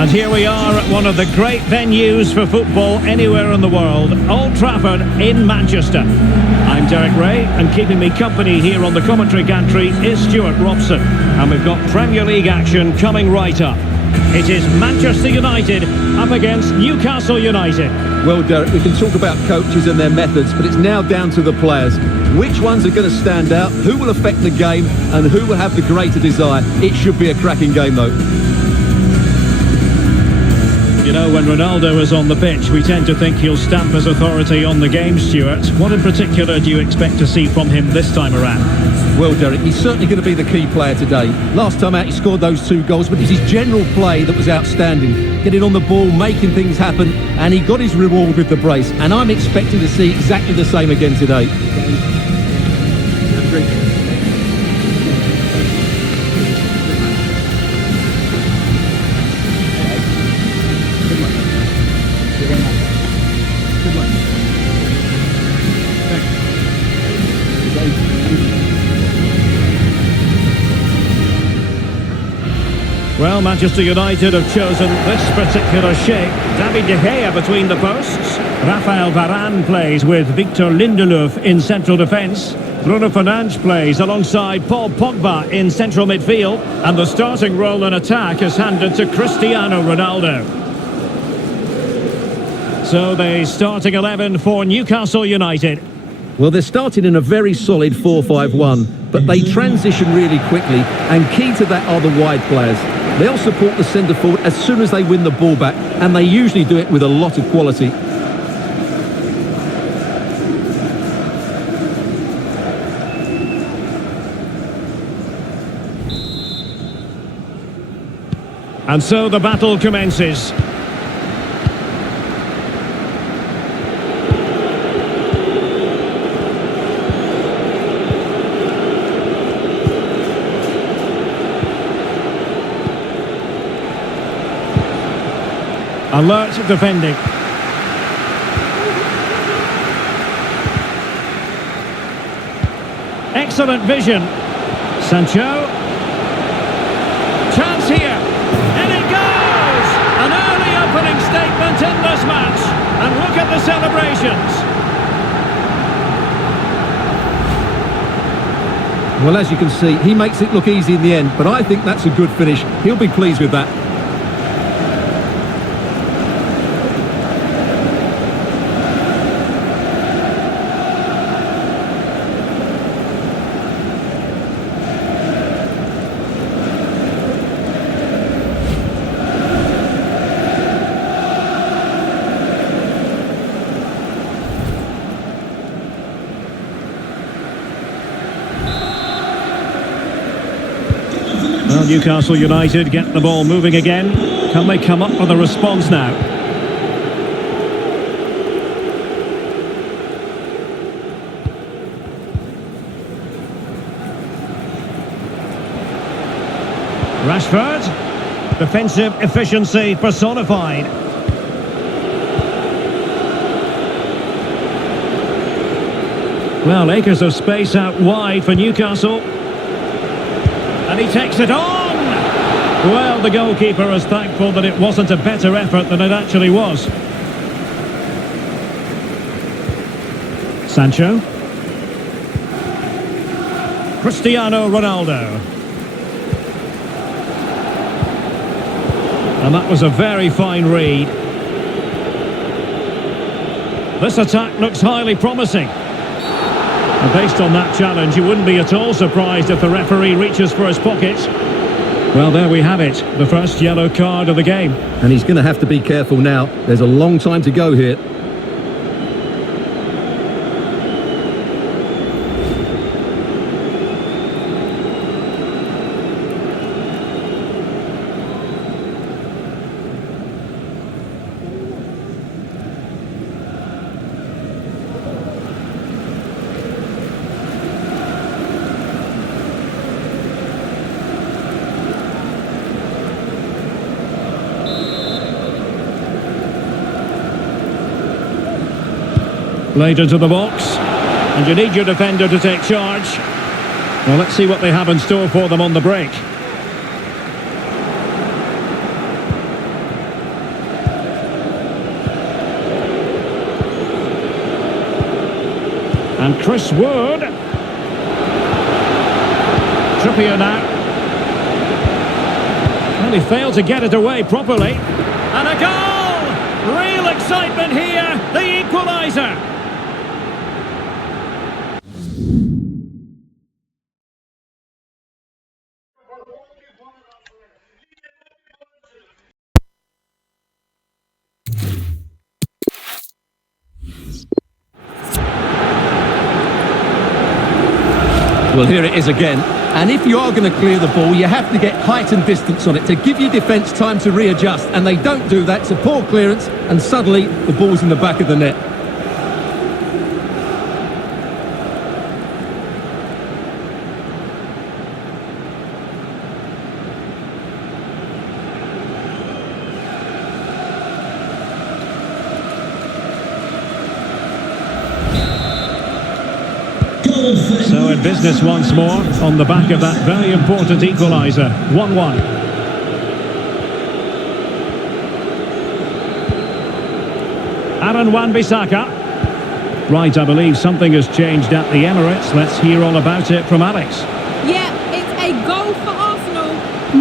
And here we are at one of the great venues for football anywhere in the world, Old Trafford in Manchester. I'm Derek Ray, and keeping me company here on the commentary gantry is Stuart Robson. And we've got Premier League action coming right up. It is Manchester United up against Newcastle United. Well, Derek, we can talk about coaches and their methods, but it's now down to the players. Which ones are going to stand out, who will affect the game, and who will have the greater desire? It should be a cracking game, though. You know, when Ronaldo is on the pitch, we tend to think he'll stamp his authority on the game, Stuart. What in particular do you expect to see from him this time around? Well, Derek, he's certainly going to be the key player today. Last time out, he scored those 2 goals, but it's his general play that was outstanding. Getting on the ball, making things happen, and he got his reward with the brace. And I'm expecting to see exactly the same again today. Well, Manchester United have chosen this particular shape. David De Gea between the posts. Rafael Varane plays with Victor Lindelof in central defence. Bruno Fernandes plays alongside Paul Pogba in central midfield. And the starting role in attack is handed to Cristiano Ronaldo. So the starting 11 for Newcastle United. Well, they're starting in a very solid 4-5-1, but they transition really quickly, and key to that are the wide players. They'll support the centre forward as soon as they win the ball back, and they usually do it with a lot of quality. And so the battle commences. Alert defending. Excellent vision. Sancho. Chance here. And it goes! An early opening statement in this match. And look at the celebrations. Well, as you can see, he makes it look easy in the end, but I think that's a good finish. He'll be pleased with that. Well, Newcastle United get the ball moving again. Can they come up with a response now? Rashford. Defensive efficiency personified. Well, acres of space out wide for Newcastle. And he takes it on! Well, the goalkeeper is thankful that it wasn't a better effort than it actually was. Sancho. Cristiano Ronaldo. And that was a very fine read. This attack looks highly promising. And based on that challenge, you wouldn't be at all surprised if the referee reaches for his pocket. Well, there we have it, the first yellow card of the game. And he's going to have to be careful now. There's a long time to go here. Played into the box, and you need your defender to take charge. Well, let's see what they have in store for them on the break. And Chris Wood. Trippier now. Well, he failed to get it away properly. And a goal! Real excitement here, the equaliser. Well, here it is again. And if you are going to clear the ball, you have to get height and distance on it to give your defence time to readjust. And they don't do that. It's a poor clearance, and suddenly the ball's in the back of the net. So in business once more, on the back of that very important equaliser. 1-1. Aaron Wan-Bissaka. Right, I believe something has changed at the Emirates. Let's hear all about it from Alex. Yeah, it's a goal for Arsenal.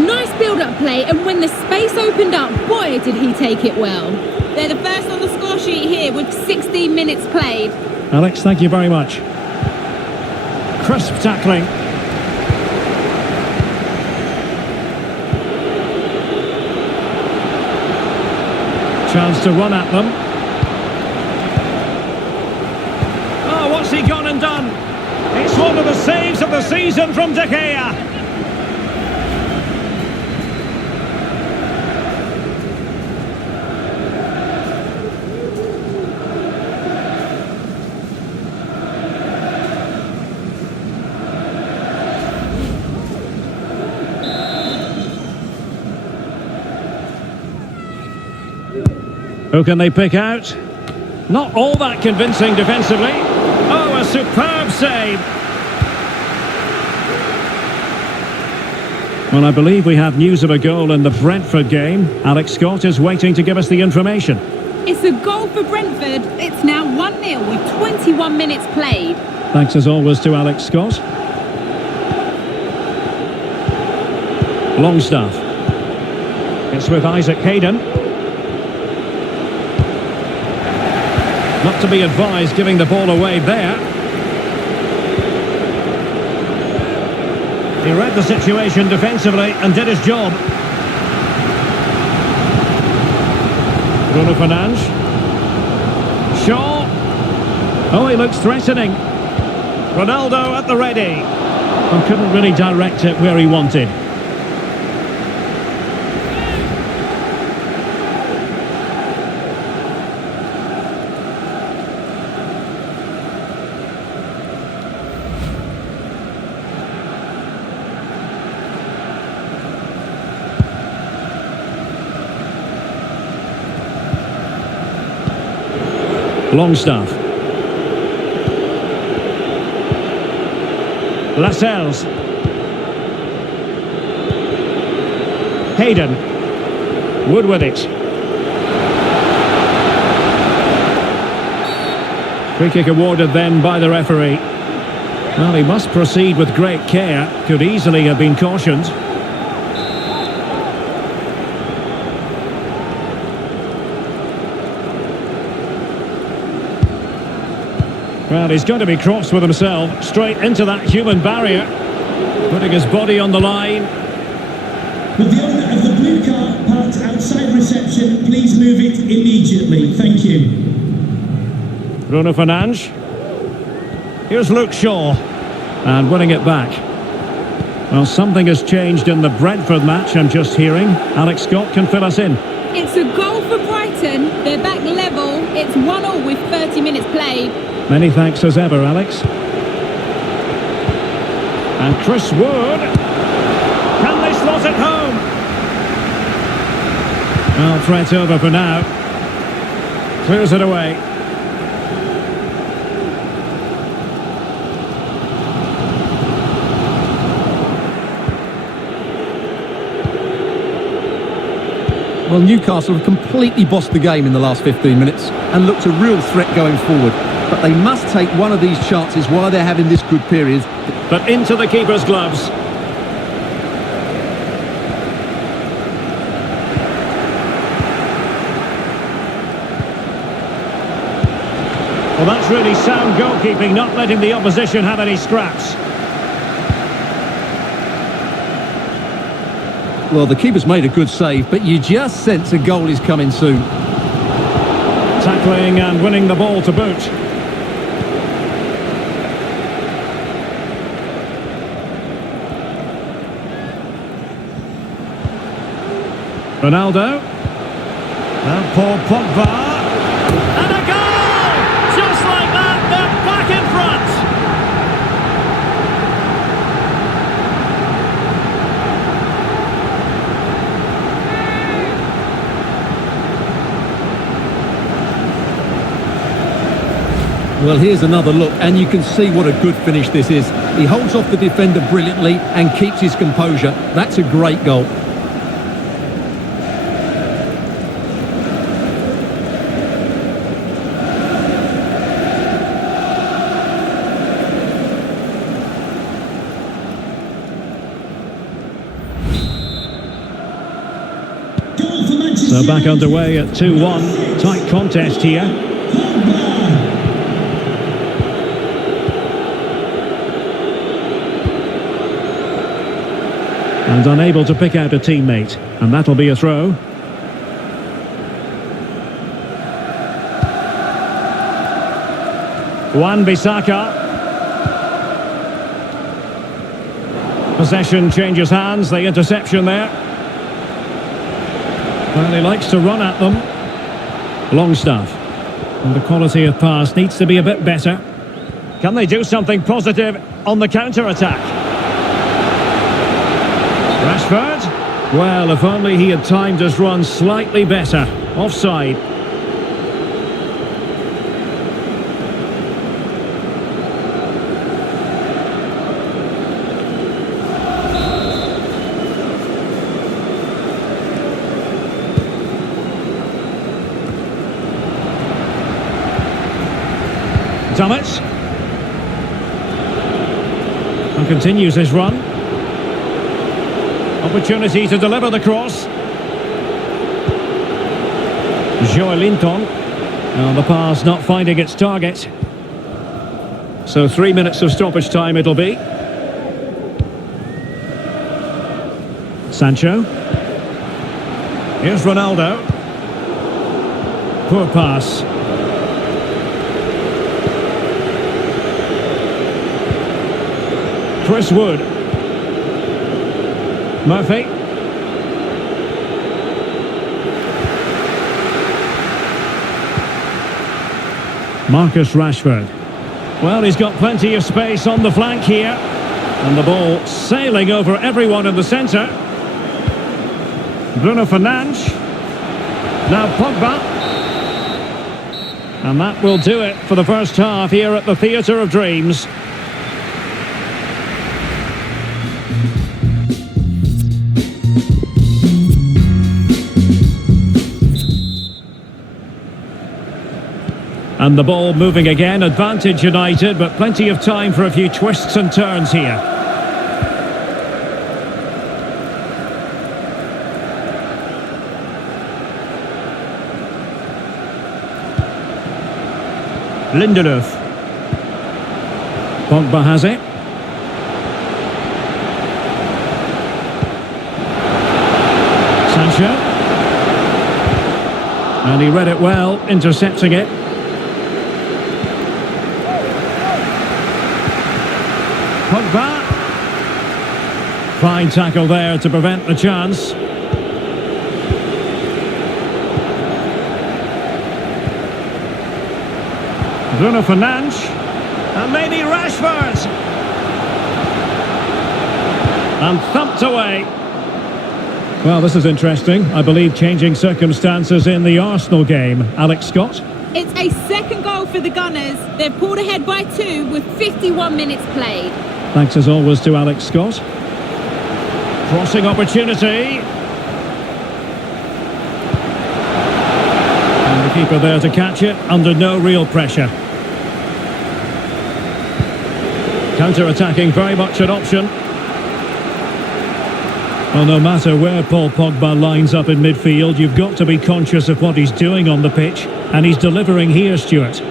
Nice build-up play, and when the space opened up, boy, did he take it well. They're the first on the score sheet here with 16 minutes played. Alex, thank you very much. Crisp tackling. Chance to run at them. Oh, what's he gone and done? It's one of the saves of the season from De Gea. Who can they pick out? Not all that convincing defensively. Oh, a superb save. Well, I believe we have news of a goal in the Brentford game. Alex Scott is waiting to give us the information. It's a goal for Brentford. It's now 1-0 with 21 minutes played. Thanks as always to Alex Scott. Longstaff. It's with Isaac Hayden. Not to be advised giving the ball away there. He read the situation defensively and did his job. Bruno Fernandes. Shaw. Oh, he looks threatening. Ronaldo at the ready. And couldn't really direct it where he wanted. Longstaff. Lascelles. Hayden. Wood with it. Free kick awarded then by the referee. Well, he must proceed with great care. Could easily have been cautioned. Well, he's going to be cross with himself, straight into that human barrier, putting his body on the line. With the owner of the blue car parked outside reception, please move it immediately. Thank you. Bruno Fernandes. Here's Luke Shaw, and winning it back. Well, something has changed in the Brentford match, I'm just hearing. Alex Scott can fill us in. It's a goal for Brighton. They're back level. It's 1-0 with 30 minutes played. Many thanks as ever, Alex. And Chris Wood. Can they slot it home? Well, threat over for now. Clears it away. Well, Newcastle have completely bossed the game in the last 15 minutes and looked a real threat going forward. but they must take one of these chances while they're having this good period. But into the keeper's gloves. Well, that's really sound goalkeeping, not letting the opposition have any scraps. Well, the keeper's made a good save, but you just sense a goal is coming soon. Tackling and winning the ball to boot. Ronaldo. And Paul Pogba. And a goal! Just like that, they're back in front. Well, here's another look, and you can see what a good finish this is. He holds off the defender brilliantly and keeps his composure. That's a great goal. So back underway at 2-1. Tight contest here. And unable to pick out a teammate. And that'll be a throw. Wan-Bissaka. Possession changes hands. The interception there. Well, he likes to run at them. Longstaff. And the quality of pass needs to be a bit better. Can they do something positive on the counter-attack? Rashford. Well, if only he had timed his run slightly better. Offside. Thomas. And continues his run. Opportunity to deliver the cross. Joelinton. And the pass not finding its target. So 3 minutes of stoppage time it'll be. Sancho. Here's Ronaldo. Poor pass. Chris Wood. Murphy. Marcus Rashford. Well, he's got plenty of space on the flank here. And the ball sailing over everyone in the centre. Bruno Fernandes. Now Pogba. And that will do it for the first half here at the Theatre of Dreams. And the ball moving again, advantage United, but plenty of time for a few twists and turns here. Lindelof. Pogba has it. Sancho. And he read it well, intercepting it. Pogba. Fine tackle there to prevent the chance. Bruno Fernandes. And maybe Rashford. And thumped away. Well, this is interesting. I believe changing circumstances in the Arsenal game. Alex Scott. It's a second goal for the Gunners. They've pulled ahead by 2 with 51 minutes played. Thanks as always to Alex Scott. Crossing opportunity. And the keeper there to catch it under no real pressure. Counter-attacking, very much an option. Well, no matter where Paul Pogba lines up in midfield, you've got to be conscious of what he's doing on the pitch, and he's delivering here, Stuart.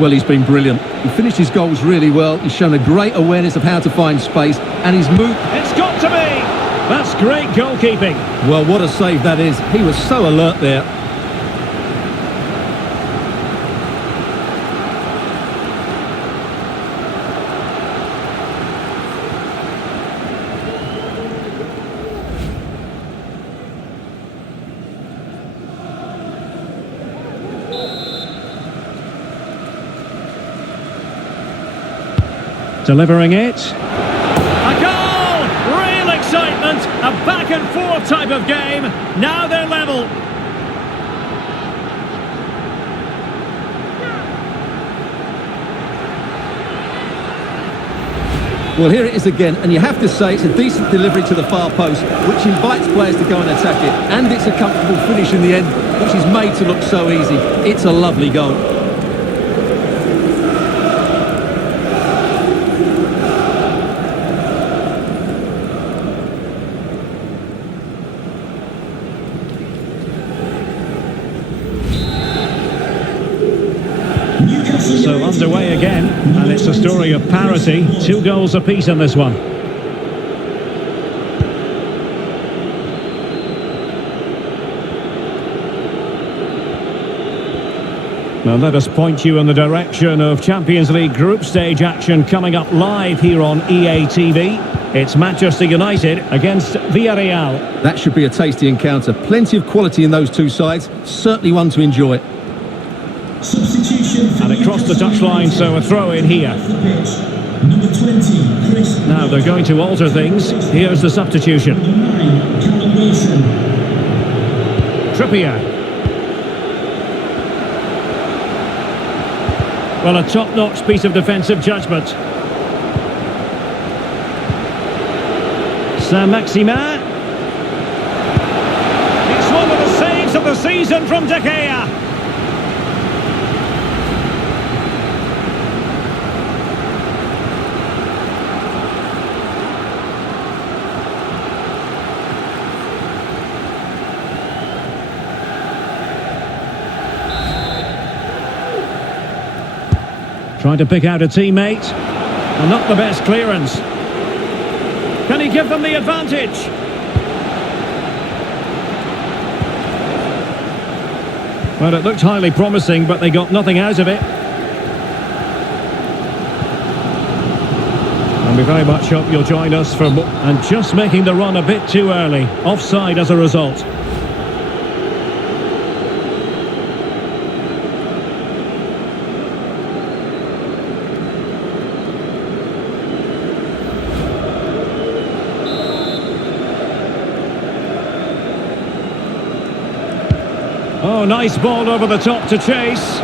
Well, he's been brilliant. He finished his goals really well. He's shown a great awareness of how to find space, and he's moved... It's got to be! That's great goalkeeping. Well, what a save that is. He was so alert there. Delivering it. A goal! Real excitement! A back and forth type of game. Now they're level. Well, here it is again, and you have to say it's a decent delivery to the far post, which invites players to go and attack it, and it's a comfortable finish in the end, which is made to look so easy. It's a lovely goal. So underway again, and it's a story of parity. 2 goals apiece in this one. Now let us point you in the direction of Champions League group stage action coming up live here on EA TV. It's Manchester United against Villarreal. That should be a tasty encounter. Plenty of quality in those two sides. Certainly one to enjoy. Substitution for And it crossed the touchline, so a throw in here. Number 20, Chris. Now they're going to alter things. Here's the substitution. Number 9, Callum Wilson. Trippier. Well, a top-notch piece of defensive judgment. Saint-Maximin. It's one of the saves of the season from De Gea. Trying to pick out a teammate. Well, not the best clearance. Can he give them the advantage? Well, it looked highly promising, but they got nothing out of it. And we very much hope you'll join us for more. And just making the run a bit too early. Offside as a result. Oh, nice ball over the top to chase.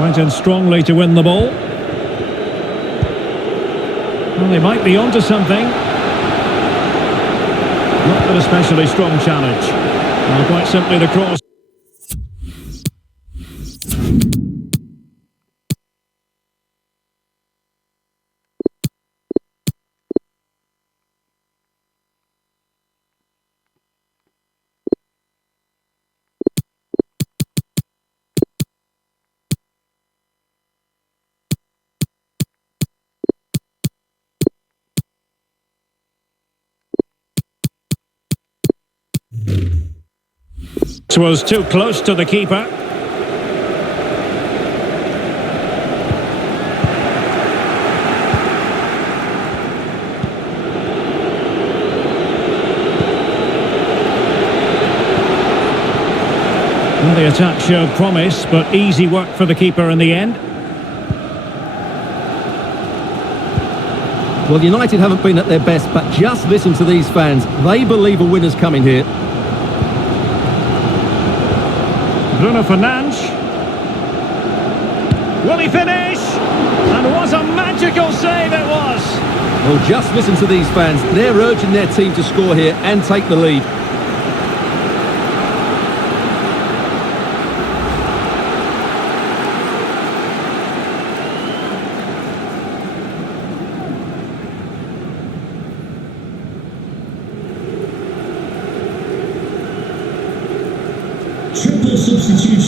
Went in strongly to win the ball. Well, they might be onto something. Not an especially strong challenge. Well, quite simply the cross. Was too close to the keeper. Well, the attack showed promise, but easy work for the keeper in the end. Well, United haven't been at their best, but just listen to these fans. They believe a winner's coming here. Bruno Fernandes. Will he finish? And what a magical save it was! Well, just listen to these fans. They're urging their team to score here and take the lead.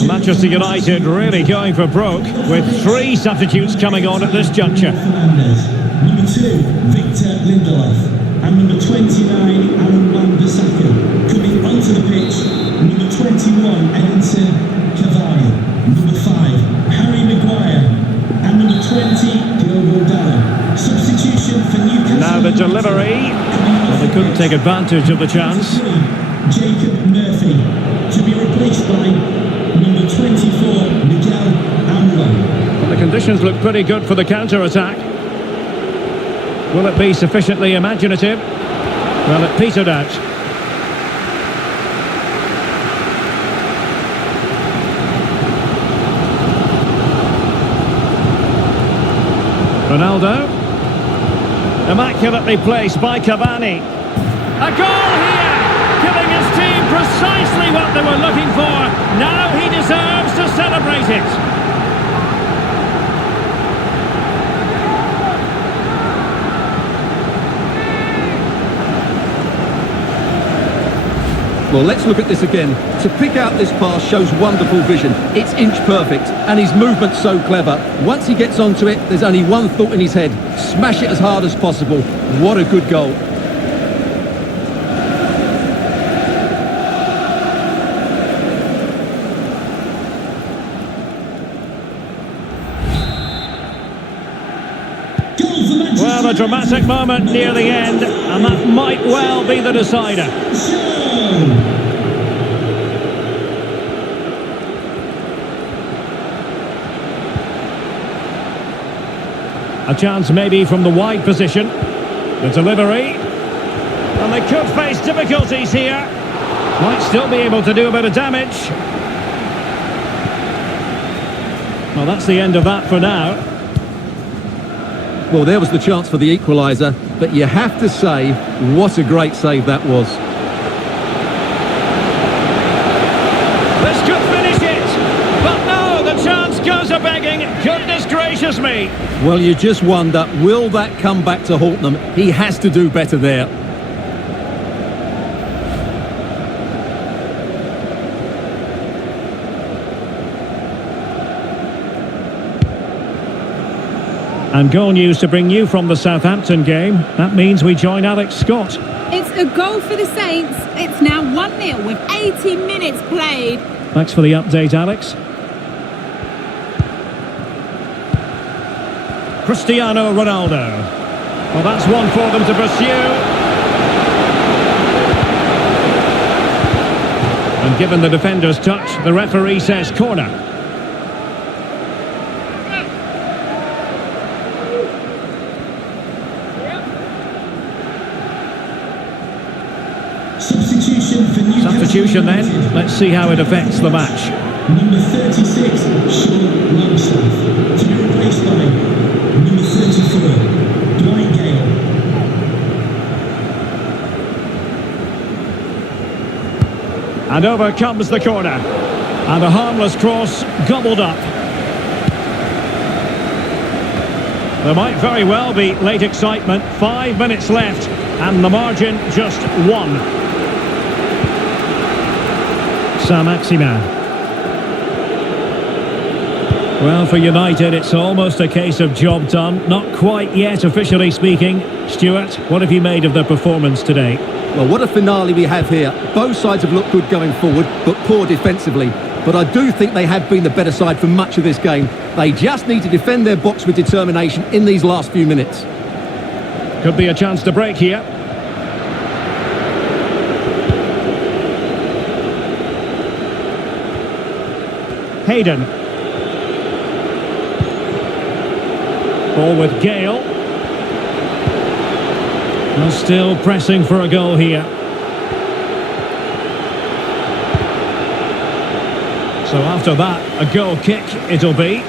Manchester United really going for broke with 3 substitutes coming on at this juncture. Number 2, Victor Lindelof. And number 29, Aaron Wan-Bissaka. Coming onto the pitch, number 21, Edinson Cavani. Number 5, Harry Maguire. And number 20, Diogo Dalot. Substitution for Newcastle. Now the delivery. Well, they couldn't take advantage of the chance. Jacob Murphy. To be replaced by number 24, Miguel Almiron. Well, the conditions look pretty good for the counter-attack. Will it be sufficiently imaginative? Well, it petered out. Ronaldo. Immaculately placed by Cavani. A goal here! Giving his team precisely what they were looking for. Now he deserves to celebrate it. Well, let's look at this again. To pick out this pass shows wonderful vision. It's inch perfect, and his movement's so clever. Once he gets onto it, there's only one thought in his head. Smash it as hard as possible. What a good goal. Well, a dramatic moment near the end, and that might well be the decider. A chance maybe from the wide position. The delivery. And they could face difficulties here. Might still be able to do a bit of damage. Well, that's the end of that for now. Well, there was the chance for the equaliser, but you have to say, what a great save that was. This could finish it! But no, the chance goes a-begging. Goodness gracious me! Well, you just wonder, will that come back to haunt them? He has to do better there. And goal news to bring you from the Southampton game. That means we join Alex Scott. It's a goal for the Saints. It's now 1-0 with 80 minutes played. Thanks for the update, Alex. Cristiano Ronaldo. Well, that's one for them to pursue. And given the defender's touch, the referee says corner. Substitution then. Let's see how it affects the match. Number 36, Sean Longstaff. To be replaced by number 34, Dwight Gale. And over comes the corner. And a harmless cross gobbled up. There might very well be late excitement. 5 minutes left. And the margin just 1. Saint-Maximin. Well, for United, it's almost a case of job done. Not quite yet, officially speaking. Stuart, what have you made of the performance today? Well, what a finale we have here. Both sides have looked good going forward, but poor defensively. But I do think they have been the better side for much of this game. They just need to defend their box with determination in these last few minutes. Could be a chance to break here. Hayden. Ball with Gale. And still pressing for a goal here. So after that, a goal kick it'll be.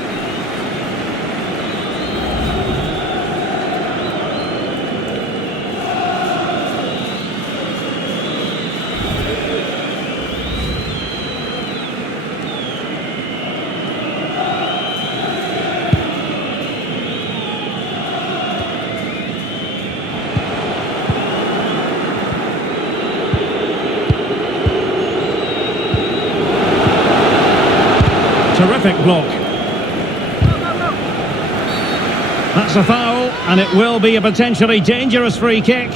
perfect block. That's a foul, and it will be a potentially dangerous free kick.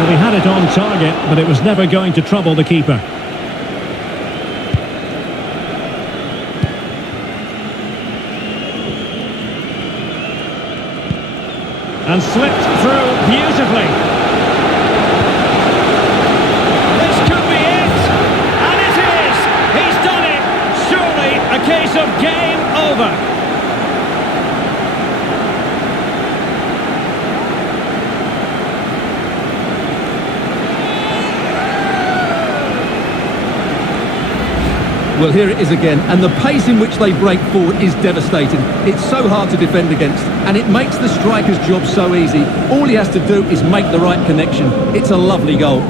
Well, he had it on target, but it was never going to trouble the keeper. And slipped through beautifully. This could be it! And it is! He's done it! Surely a case of game over. Well, here it is again, and the pace in which they break forward is devastating. It's so hard to defend against, and it makes the striker's job so easy. All he has to do is make the right connection. It's a lovely goal.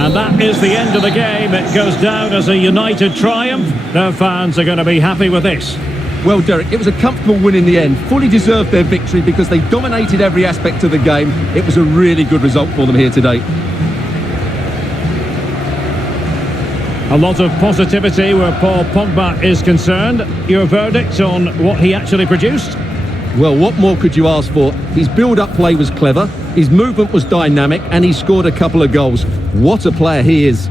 And that is the end of the game. It goes down as a United triumph. Their fans are going to be happy with this. Well, Derek, it was a comfortable win in the end. Fully deserved their victory because they dominated every aspect of the game. It was a really good result for them here today. A lot of positivity where Paul Pogba is concerned. Your verdict on what he actually produced? Well, what more could you ask for? His build-up play was clever, his movement was dynamic, and he scored a couple of goals. What a player he is.